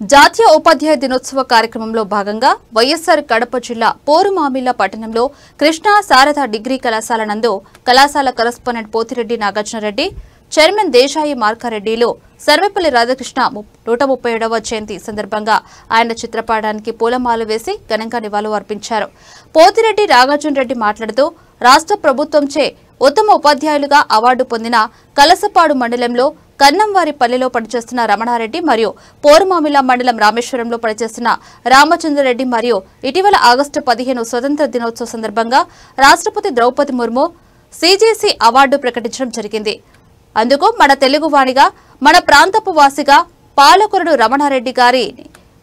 జాతీయ ఉపాధ్యాయ దినోత్సవ కార్యక్రమంలో భాగంగా వైఎస్ఆర్ కడప జిల్లా పోరుమామిళ్ల పట్టణంలో కృష్ణా శారద డిగ్రీ కళాశాల నందు కళాశాల కరెస్పాండెంట్ పోతిరెడ్డి నాగార్జునరెడ్డి, చైర్మన్ దేశాయి మార్కారెడ్డిలు సర్వేపల్లి రాధాకృష్ణ 137వ జయంతి సందర్భంగా ఆయన చిత్రపటానికి పూలమాల వేసి ఘనంగా నివాళులు అర్పించారు. పోతిరెడ్డి నాగార్జునరెడ్డి మాట్లాడుతూ రాష్ట్ర ప్రభుత్వంచే ఉత్తమ ఉపాధ్యాయులుగా అవార్డు పొందిన కలసపాడు మండలంలో కన్నంవారిపల్లిలో పనిచేస్తున్న రమణారెడ్డి మరియు పోరుమామిల మండలం రామేశ్వరంలో పనిచేస్తున్న రామచంద్రరెడ్డి మరియు ఇటీవల ఆగస్టు 15 స్వతంత్ర దినోత్సవ సందర్భంగా రాష్ట్రపతి ద్రౌపది ముర్ము సిజేసి అవార్డు ప్రకటించడం జరిగింది. అందుకు మన తెలుగువాణిగా మన ప్రాంతపు వాసిగా పాలకురుడు రమణారెడ్డి గారి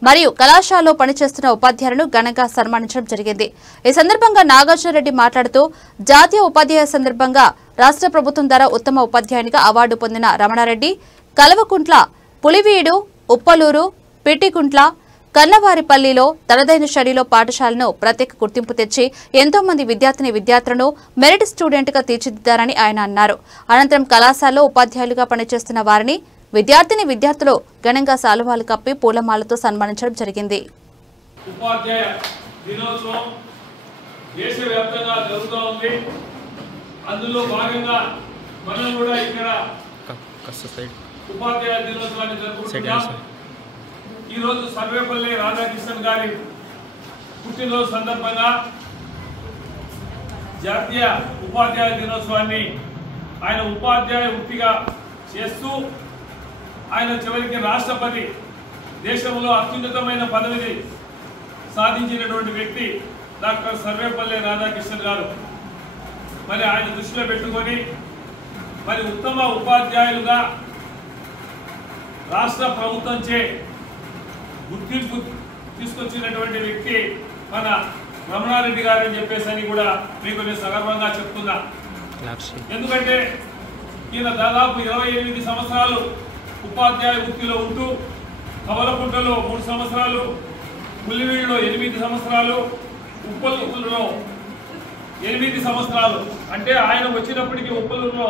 మరియు కళాశాలలో పనిచేస్తున్న ఉపాధ్యాయులను ఘనంగా సన్మానించడం జరిగింది. ఈ సందర్భంగా నాగార్జునరెడ్డి మాట్లాడుతూ జాతీయ ఉపాధ్యాయ సందర్భంగా రాష్ట్ర ప్రభుత్వం ద్వారా ఉత్తమ ఉపాధ్యాయునిగా అవార్డు పొందిన రమణారెడ్డి కలవకుంట్ల, పులివీడు, ఉప్పలూరు, పిట్టికుంట్ల, కన్నవారిపల్లిలో తనదైన శైలిలో పాఠశాలను ప్రత్యేక గుర్తింపు తెచ్చి ఎంతో మంది విద్యార్థులను మెరిట్ స్టూడెంట్ గా తీర్చిదిద్దారని ఆయన అన్నారు. అనంతరం కళాశాలలో ఉపాధ్యాయులుగా పనిచేస్తున్న వారిని విద్యార్థులు ఘనంగా శాలువాలు కప్పి పూలమాలతో సన్మానించడం జరిగింది. ఉపాధ్యాయ దినోత్సవం దేశవ్యాప్తంగా జరుగుతోంది. అందులో భాగంగా మనం కూడా ఇక్కడ ఉపాధ్యాయ దినోత్సవాన్ని జరుపుకుంటున్నాం. ఈరోజు సర్వేపల్లి రాధాకృష్ణన్ గారి పుట్టినరోజు సందర్భంగా జాతీయ ఉపాధ్యాయ దినోత్సవాన్ని ఆయన ఉపాధ్యాయ వృత్తిగా చేస్తూ ఆయన చివరికి రాష్ట్రపతి, దేశంలో అత్యున్నతమైన పదవిని సాధించినటువంటి వ్యక్తి డాక్టర్ సర్వేపల్లి రాధాకృష్ణన్ గారు. మరి ఆయన దృష్టిలో పెట్టుకొని మరి ఉత్తమ ఉపాధ్యాయులుగా రాష్ట్ర ప్రభుత్వంచే గుర్తింపు తీసుకొచ్చినటువంటి వ్యక్తి మన రమణారెడ్డి గారు అని చెప్పేసి కూడా మీకు నేను సగర్వంగా చెప్తున్నా. ఎందుకంటే ఈయన దాదాపు 28 సంవత్సరాలు ఉపాధ్యాయ వృత్తిలో ఉంటూ కవలకుంటలో 3 సంవత్సరాలు, పులివీడులో 8 సంవత్సరాలు, ఉప్పలూరులో 8 సంవత్సరాలు. అంటే ఆయన వచ్చినప్పటికీ ఉప్పలూరులో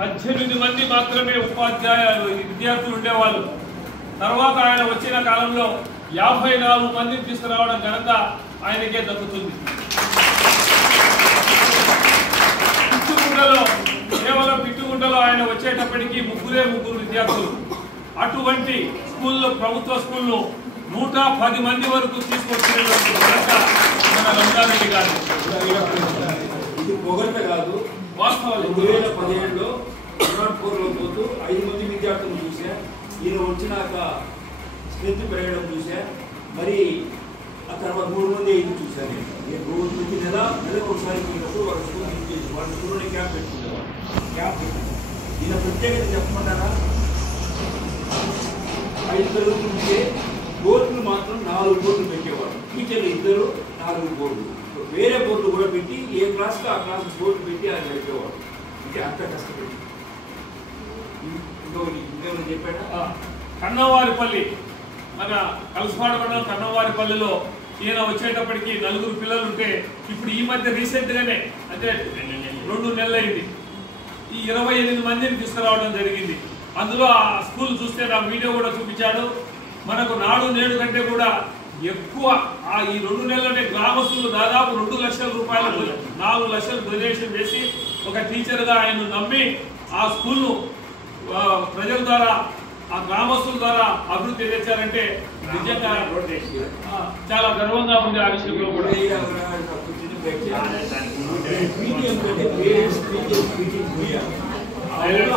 18 మంది మాత్రమే విద్యార్థులు ఉండేవాళ్ళు. తర్వాత ఆయన వచ్చిన కాలంలో 54 మందిని తీసుకురావడం ఘనత ఆయనకే దక్కుతుంది. కేవలం పిట్టుగుంటలో ఆయన వచ్చేటప్పటికి 3 విద్యార్థులు. అటువంటి స్కూల్లో, ప్రభుత్వ స్కూల్లో 110 మంది వరకు తీసుకొచ్చినటువంటి ఘనత మన రమణారెడ్డి గారు. ఇది పొగడ్త కాదు, వాస్తవాలు. 2017లో పోతూ 5 మంది విద్యార్థులు చూసా. ఈయన వచ్చినాక స్ట్రెంత్ పెరగడం చూసా. మరి ఆ తర్వాత 3 మంది 5 చూశాను. నేను రోజు ప్రతి నెలకు ఒకసారి పోయినప్పుడు వాళ్ళ స్కూల్లోనే క్యాంప్ పెట్టుకునేవాడు. ఈయన ప్రత్యేకత చెప్పమంటారా? 5 తరగతుల నుంచే బోర్డులు మాత్రం 4 బోర్డులు పెట్టేవాడు. టీచర్లు 2, 4 బోర్డులు. వేరే బోర్డులు కూడా పెట్టి ఏ క్లాస్కి ఆ క్లాస్ బోర్డు పెట్టి ఆయన పెట్టేవాడు. అంటే అంత కష్టపడి. ఇంకేమైనా చెప్పాడా? కన్నవారిపల్లి, మన కలసపాడు మండలం కన్నవారిపల్లిలో ఈయన వచ్చేటప్పటికి 4 పిల్లలు ఉంటే ఇప్పుడు ఈ మధ్య రీసెంట్గానే అంటే 2 నెలలైంది ఈ 28 మందిని తీసుకురావడం జరిగింది. అందులో ఆ స్కూల్ చూస్తే నా వీడియో కూడా చూపించాడు. మనకు నాడు నేడు కంటే కూడా ఎక్కువ ఈ 2 నెలలనే గ్రామస్తులు దాదాపు 2 లక్షల రూపాయలు 4 లక్షలు డొనేషన్ చేసి ఒక టీచర్గా ఆయన నమ్మి ఆ స్కూల్ను ప్రజల ద్వారా, ఆ గ్రామస్తుల ద్వారా అభివృద్ధి తెచ్చారంటే నిజంగా చాలా గర్వంగా ఉంది. ఆ విషయంలో కూడా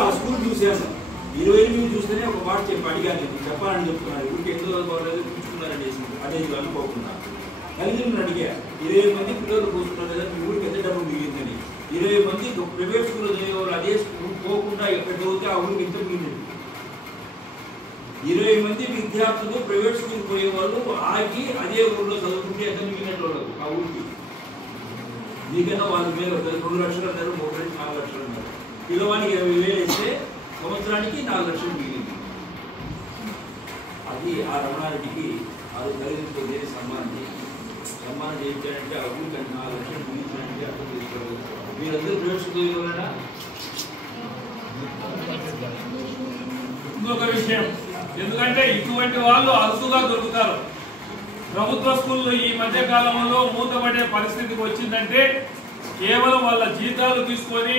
ఆ స్కూల్ చూసేసాం. 28 చూస్తేనే ఒక మాట అడిగాను, చెప్పాలని చెప్తున్నాను. ఊరికి ఎందుకు బాగోలేదు కూర్చున్నారని అదే అనుకోకుండా తల్లిదండ్రులు అడిగా, 20 మంది పిల్లలు కూర్చున్నారు కదా, మీ ఊరికి ఎంత డబ్బు మిగిలిందని. 20 మంది ప్రైవేట్ స్కూల్లో చదివేవాళ్ళు అదే స్కూల్ పోకుండా ఎక్కడ చదివితే ఆ ఊరికి ఎంత మిగిలింది. 20 మంది విద్యార్థులు ప్రైవేట్ స్కూల్ పోయేవాళ్ళు ఆగి అదే ఊళ్ళో చదువుకుంటే ఎంత మిగిలినట్టు వాళ్ళకు ఆ ఊరికి. మీకన్నా వాళ్ళ మీద 2 లక్షలు అన్నారు, 3 నుంచి 4 లక్షలు అన్నారు. పిల్లవానికి 20,000 ఇస్తే సంవత్సరానికి 4 లక్షలు మిగిలింది. అది ఆ రమణారెడ్డికి ఆ తల్లిదండ్రులు సన్మానం చేయించారంటే ఆ ఊరికి 4 లక్షలు మిగిలించారంటే అర్థం చేసుకోవాలి. మీరందరూ ప్రైవేట్ స్కూల్ చదివేవాళ్ళ? ఇంకొక విషయం, ఎందుకంటే ఇటువంటి వాళ్ళు అరుదుగా దొరుకుతారు. ప్రభుత్వ స్కూళ్ళు ఈ మధ్య కాలంలో మూతపడే పరిస్థితికి వచ్చిందంటే కేవలం వాళ్ళ జీతాలు తీసుకొని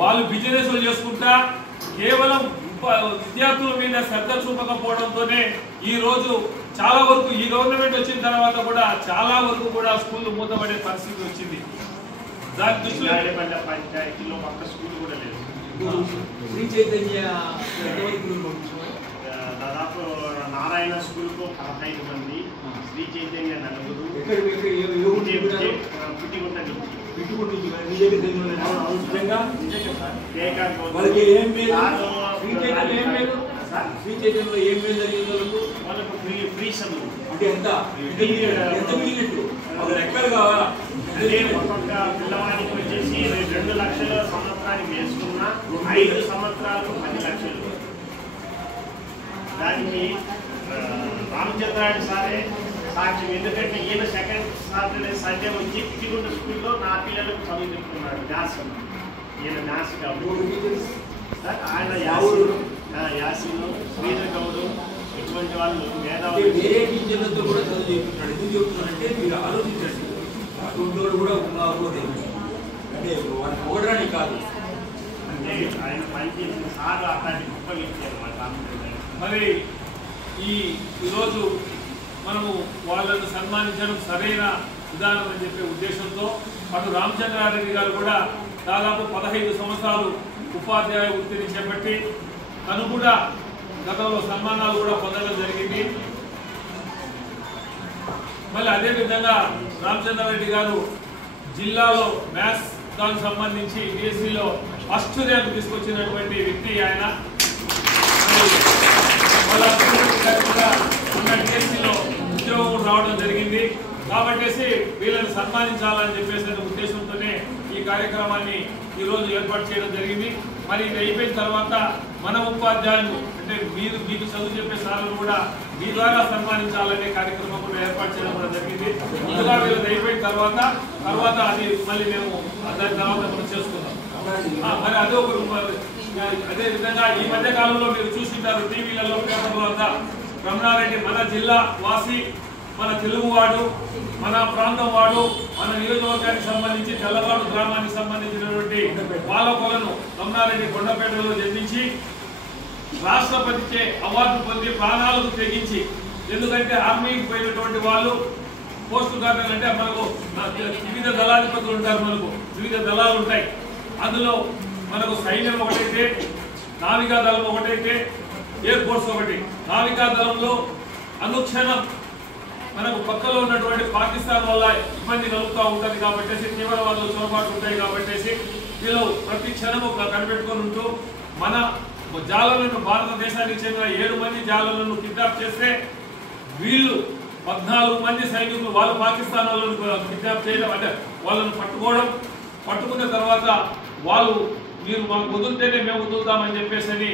వాళ్ళు బిజినెస్ చేసుకుంటా కేవలం విద్యార్థుల మీద శ్రద్ధ చూపకపోవడంతోనే ఈ రోజు చాలా వరకు ఈ గవర్నమెంట్ వచ్చిన తర్వాత కూడా చాలా వరకు కూడా స్కూళ్ళు మూతపడే పరిస్థితి వచ్చింది. దాని దృష్టిలో పంచాయతీలో పక్క స్కూల్ కూడా లేదు. శ్రీ చైతన్య దాదాపు నారాయణ స్కూల్కు 15 మంది, శ్రీ చైతన్య 4, శ్రీ చైతన్యంలో ఏం మేలు జరిగింది వాళ్ళకు ఫ్రీ చదువు అంటే ఎంత మిగిలినట్టు లెక్కలు కావాలా? ఒక్కొక్క పిల్లవాడికి వచ్చేసి 2 లక్షల సంవత్సరానికి వేసుకున్నా 5 సంవత్సరాలు 10 లక్షలు. దానికి రామచంద్రారెడ్డి సారే సాక్ష్యం. ఎందుకంటే ఈయన సెకండ్ సాటర్డే సండే వచ్చి పిటిగుంట స్కూల్లో నా పిల్లలకు చదువు చెప్తున్నాడు మ్యాథ్స్. ఈయన మ్యాథ్స్ కాబట్టి ఆయన యాసిన్ శ్రీధర్ గౌడు ఇటువంటి వాళ్ళు మేధావులు వేరే టీచర్లతో కూడా చదువు చెప్తున్నాడు. ఎందుకు చెప్తున్నారంటే మీరు ఆలోచించండి, అటువంటి కూడా ఉన్నారు అంటే వాటిని ఓడడానికి కాదు. అంటే ఆయన పనిచేసిన సార్ అట్లాంటి గొప్ప వ్యక్తి అన్నమాట. మరి ఈరోజు మనము వాళ్ళను సన్మానించడం సరైన విధానం అని చెప్పే ఉద్దేశంతో అటు రామచంద్రారెడ్డి గారు కూడా దాదాపు 15 సంవత్సరాలు ఉపాధ్యాయ వృత్తిని చేపట్టి తను కూడా గతంలో సన్మానాలు కూడా పొందడం జరిగింది. మళ్ళీ అదేవిధంగా రామచంద్రారెడ్డి గారు జిల్లాలో మ్యాథ్స్ దానికి సంబంధించి డిఎస్సిలో ఫస్ట్ ర్యాంక్ తీసుకొచ్చినటువంటి వ్యక్తి ఆయన. వాళ్ళ డిఎస్సిలో ఉద్యోగం రావడం జరిగింది. కాబట్టి వీళ్ళని సన్మానించాలని చెప్పేసి ఉద్దేశంతోనే ఈ కార్యక్రమాన్ని ఈరోజు ఏర్పాటు చేయడం జరిగింది. మరి ఇది అయిపోయిన తర్వాత మన ఉపాధ్యాయులు అంటే మీకు చదువు చెప్పే సార్లు కూడా మీ ద్వారా సన్మానించాలనే కార్యక్రమం కూడా ఏర్పాటు చేయడం కూడా జరిగింది. ముందుగా వీళ్ళది అయిపోయిన తర్వాత అది మళ్ళీ మేము దాని తర్వాత మనం చేసుకుందాం. మరి అదే విధంగా ఈ మధ్య కాలంలో మీరు చూసింటారు టీవీలలో పేపర్లో అంతా రమణారెడ్డి మన జిల్లా వాసి, మన తెలుగువాడు, మన ప్రాంతం వాడు, మన నియోజకవర్గానికి సంబంధించి తెల్లవాడు గ్రామానికి సంబంధించినటువంటి పాలకొలను రమణారెడ్డి కొండపేటలో జన్మించి రాష్ట్రపతిచే అవార్డు పొంది ప్రాణాలకు తెగించి, ఎందుకంటే ఆర్మీకి పోయినటువంటి వాళ్ళు పోస్టు గార్డెన్ అంటే మనకు వివిధ దళాధిపతులు ఉంటారు, మనకు వివిధ దళాలు ఉంటాయి. అందులో మనకు సైన్యం ఒకటైతే, నావికా దళం ఒకటైతే, ఎయిర్ ఫోర్స్ ఒకటి. నావికా దళంలో అనుక్షణం మనకు పక్కలో ఉన్నటువంటి పాకిస్తాన్ వల్ల ఇబ్బంది కలుగుతూ ఉంటుంది కాబట్టి, తీవ్రవాదులు చొరబాటు ఉంటాయి కాబట్టి వీళ్ళు ప్రతి క్షణము కనిపెట్టుకొని ఉంటూ మన జాలలను భారతదేశానికి చెందిన 7 మంది జాలలను కిడ్నాప్ చేస్తే వీళ్ళు 14 మంది సైనికులు వాళ్ళు పాకిస్తాన్ వాళ్ళను కిడ్నాప్ చేయడం అంటే వాళ్ళను పట్టుకున్న తర్వాత వాళ్ళు మీరు మాకు వదిలితేనే మేము వదులుతామని చెప్పేసి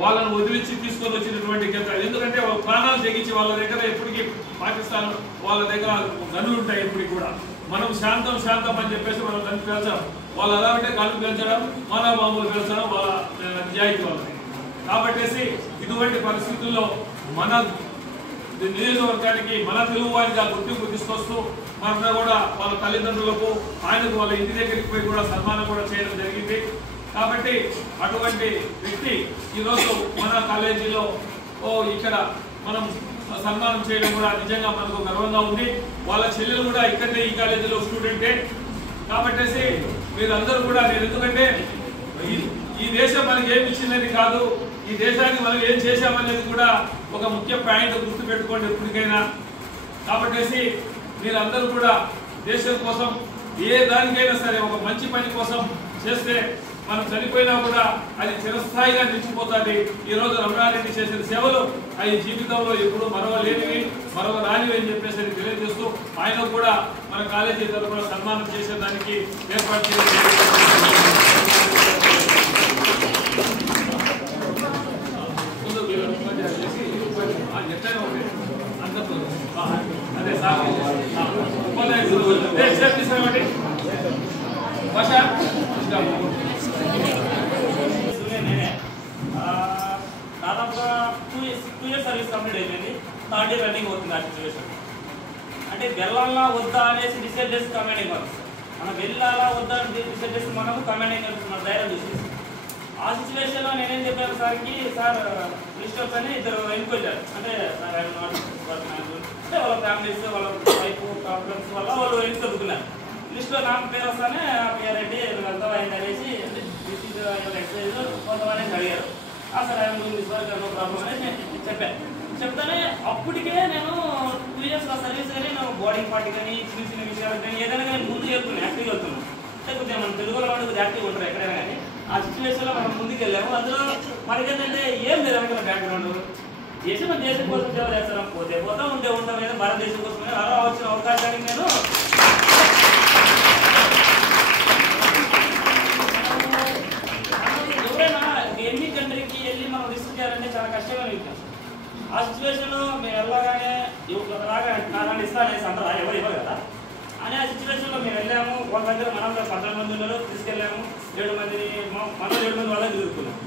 వాళ్ళను వదిలించి తీసుకొని వచ్చినటువంటి ఎందుకంటే ప్రాణాలు తెగించి వాళ్ళ దగ్గర ఎప్పటికీ పాకిస్తాన్ వాళ్ళ దగ్గర గనులు ఉంటాయి ఎప్పటికి కూడా. మనం శాంతం అని చెప్పేసి మనం గన్ను పేల్చడం, వాళ్ళు ఎలా అంటే గన్ను పేల్చడం, మానవ బాంబులు పేల్చడం వాళ్ళ నిజాయితీ వాళ్ళని. కాబట్టి ఇటువంటి పరిస్థితుల్లో మన నియోజకవర్గానికి మన తెలుగు వారిగా గుర్తింపు తీసుకొస్తూ మన కూడా వాళ్ళ తల్లిదండ్రులకు ఆయనకు వాళ్ళ ఇంటి దగ్గరికి పోయి కూడా సన్మానం కూడా చేయడం జరిగింది. కాబట్టి అటువంటి వ్యక్తి ఈరోజు మన కాలేజీలో ఇక్కడ మనం సన్మానం చేయడం కూడా నిజంగా మనకు గర్వంగా ఉంది. వాళ్ళ చెల్లెలు కూడా ఇక్కడనే ఈ కాలేజీలో స్టూడెంటే. కాబట్టి మీరందరూ కూడా ఎందుకంటే ఈ దేశం మనకి ఏమి ఇచ్చిందని కాదు, ఈ దేశానికి మనం ఏం చేశామనేది కూడా ఒక ముఖ్య పాయింట్ గుర్తుపెట్టుకోండి ఎప్పటికైనా. కాబట్టి మీరందరూ కూడా దేశం కోసం ఏ దానికైనా సరే ఒక మంచి పని కోసం చేస్తే మనం చనిపోయినా కూడా అది చిరస్థాయిగా నిలిచిపోతుంది. ఈరోజు రమణారెడ్డి చేసిన సేవలు అవి జీవితంలో ఎప్పుడు మరవలేనివి, మరవరానివి అని చెప్పేసి తెలియజేస్తూ ఆయన కూడా మన కాలేజీ తరఫున సన్మానం చేసేదానికి ఏర్పాటు చేయడం. అదే సార్ భాష దాదాపుగా 2 2 years సర్వీస్ కంప్లీట్ అయిపోయింది, 3rd year రన్నింగ్ అవుతుంది ఆ సిచ్యువేషన్. అంటే వెళ్ళాలా వద్దా అనేసి డిసైడ్ చేసి కమాండింగ్ పంపిస్తాం. మనం వెళ్ళాలా వద్దా అని డిసైడ్ చేసి మనము కమాండింగ్ పంపిస్తున్నాం ధైర్యం చూసి. ఆ సిచ్యువేషన్లో నేనేం చెప్పాను సార్కి, సార్ మినిస్టర్స్ అని 2 ఎన్నుకొచ్చారు. అంటే sir I not work management అంటే వాళ్ళ ఫ్యామిలీస్ వాళ్ళ వైఫ్ ప్రాబ్లమ్స్ వల్ల వాళ్ళు ఎన్ని చదువుకున్నారు. లిస్ట్లో నాకు పేరు వస్తానే రెడ్డి వెళ్తావా అయింది అనేసి ఎక్సైజ్ కొంతమంది అడిగారు. Sir I this work no problem అనేది నేను చెప్పాను. చెప్తానే అప్పటికే నేను 2 years సర్వీస్ కానీ నేను బోర్డింగ్ పార్టీ కానీ చిన్న చిన్న విషయాలు కానీ ఏదైనా కానీ ముందు చెప్తున్నాను, యాక్టివ్గా వెళ్తున్నాను. అంటే కొద్దిగా మన తెలుగులో వాళ్ళు కొద్దిగా యాక్టివ్గా ఉంటారు ఎక్కడైనా కానీ. ఆ సిచ్యువేషన్లో మనం ముందుకు వెళ్ళాము. అందులో మనకేంటంటే ఏం లేదు అనుకున్న బ్యాక్గ్రౌండ్ చేసి మన దేశం కోసం సేవ చేస్తాం, పోతే పోతాం ఉంటే ఉంటాం ఏదో భారతదేశం కోసం అలా వచ్చిన అవకాశానికి నేను ఎవరైనా ఎన్ని కంట్రీకి వెళ్ళి మనం రిస్క్ చేయాలంటే చాలా కష్టమైన విషయం. ఆ సిచ్యువేషన్లో మేము వెళ్ళగానే రాగా ఇస్తానేసి అంటారా ఎవరు ఇవ్వరు కదా అని ఆ సిచ్యువేషన్లో మేము వెళ్ళాము. వాళ్ళ దగ్గర మనం 14 మంది ఉన్నారు, తీసుకెళ్ళాము. 7 మందిని మనం 7 మంది వాళ్ళకి తిరుగుతున్నాం.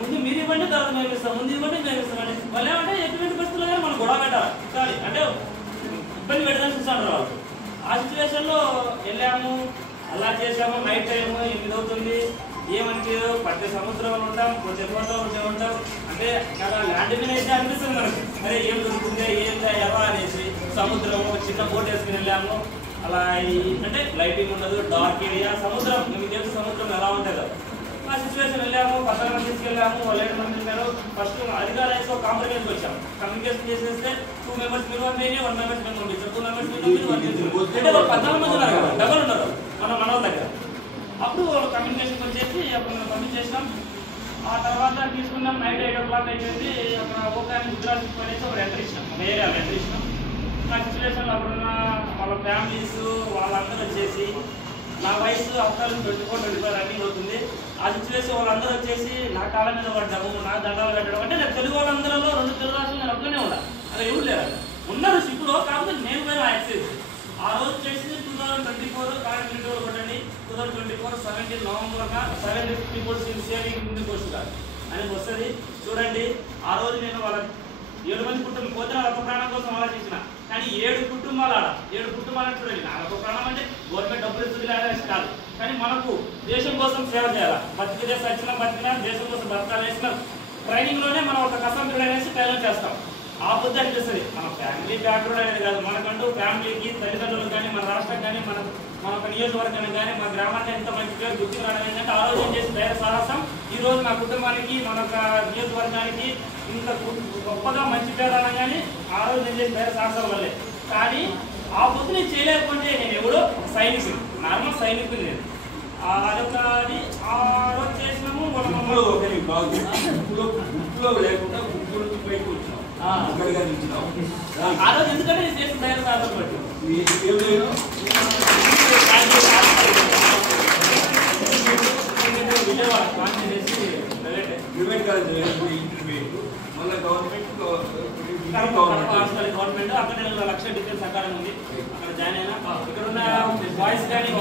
ముందు మీరు ఇవ్వండి, తర్వాత మేము ఇస్తాం, ముందు ఇవ్వండి మేము ఇస్తామండి. వాళ్ళు ఏమంటే ఎటువంటి పరిస్థితుల్లో కానీ మనం గొడవ పెట్టాలి అంటే ఇబ్బంది పెట్టడానికి చూస్తాను వాళ్ళు. ఆ సిచ్యువేషన్లో వెళ్ళాము, అలా చేసాము. నైట్ టైము 8 అవుతుంది, ఏమంటే పట్టి సముద్రంలో ఉంటాం, చెరువుతో ఉంటాం. అంటే చాలా ల్యాండ్ మీద అయితే అనిపిస్తుంది మనకి, అరే ఏం దొరుకుతుంది ఏందా ఎలా అనేసి. సముద్రం చిన్న బోట్ వేసుకుని వెళ్ళాము. అలా అంటే లైటింగ్ ఉండదు, డార్క్ ఏరియా, సముద్రం మీకు తెలుసు సముద్రం ఎలా ఉంటుంది కదా. ఆ సిచ్యువేషన్ వెళ్ళాము, 14 మంది తీసుకెళ్ళాము. వాళ్ళు 7 మంది ఉన్నారు. ఫస్ట్ అధికారులతో కాంప్రమైజ్కి వచ్చాము. కమ్యూనికేషన్ చేసేస్తే 2 members మినిమం పోయి 1 member మేము పంపించాం. 2 members మినిమం 1 అంటే వాళ్ళు 14 మంది ఉన్నారు కదా, డబల్ ఉన్నారు మన దగ్గర. అప్పుడు వాళ్ళు కమ్యూనికేషన్కి వచ్చేసి అప్పుడు మేము పంపించేసినాం. ఆ తర్వాత తీసుకున్నాం. నైట్ 8 o'clock అయిపోయింది. అక్కడ ఒక గుజరాత్ అనేసి ఒక ఎంట్రీ ఇచ్చినాం, ఒక ఏరియాలో ఎంట్రీ ఇచ్చినాం. ఆ సిచ్యువేషన్లో అప్పుడున్న వాళ్ళ ఫ్యామిలీస్ వాళ్ళందరూ వచ్చేసి నా వయసు అఫ్టర్ 24-25 రన్నింగ్ అవుతుంది. ఆ సిచ్యువేషన్ వాళ్ళందరూ వచ్చేసి నా కాళ్ళ మీద పడ్డాము, నా దండాలు కట్టడం. అంటే నేను తెలుగు వాళ్ళందరిలో 2 తెలుగు రాష్ట్రాలు నేను ఒక్కనే ఉన్నా, అలా ఎవరు లేరు ఉన్నారు షిప్లో. కాకపోతే నేను పోయిన ఆ ఎక్సైజ్ ఆ రోజు చేసి 2024 కరెంట్ ఇంటర్వ్యూ కొట్టండి. 2024 17 November 750 posts ఇన్ సేవింగ్ ముందు పోస్ట్ కాదు అని వస్తుంది చూడండి. ఆ రోజు నేను వాళ్ళ 7 మంది కుటుంబం పోతే ఒక ప్రాణం కోసం ఆలోచించిన. కానీ 7 కుటుంబాలు ఆడ 7 కుటుంబాలను చూడండి. ఒక ప్రాణం అంటే గవర్నమెంట్ డబ్బులు ఇస్తుంది అనేసి కాదు, కానీ మనకు దేశం కోసం సేవ చేయాలి. బతికితే సచ్చినా బతికినా దేశం కోసం బతకాలేసిన ట్రైనింగ్లోనే మనం ఒక కసంతుడు అనేసి ట్రైనింగ్ చేస్తాం. ఆ బుద్ధి అనిపిస్తుంది. మన ఫ్యామిలీ బ్యాక్గ్రౌండ్ అనేది కాదు, మనకంటూ ఫ్యామిలీకి తల్లిదండ్రులు కానీ మన రాష్ట్రం కానీ మన ఒక నియోజకవర్గానికి కానీ మన గ్రామానికి ఎంత మంచి పేరు గుర్తుకు రావడం ఏంటంటే ఆ రోజు ఏం చేసి ధైర్య సాహసం ఈ రోజు నా కుటుంబానికి మన నియోజకవర్గానికి ఇంత గొప్పగా మంచి పేరు రావడం కానీ ఆ రోజు నేను చేసిన ధైర్య సాహసం వల్లే. కానీ ఆ బుద్ధి నేను చేయలేకపోతే నేను ఎవడో సైనికుడు, నార్మల్ సైనికుడు నేను. అదొక అది ఆ రోజు చేసినాము. లేకుండా ఆ రోజు ఎందుకంటే నేను చేసిన ధైర్య సాహసం బట్టి విజయవాడ గవర్నమెంట్ అక్కడ 1 లక్ష డిఫెన్స్ అకాడమీ ఉంది, అక్కడ జాయిన్ అయినా. ఇక్కడ ఉన్న బాయ్స్ కానీ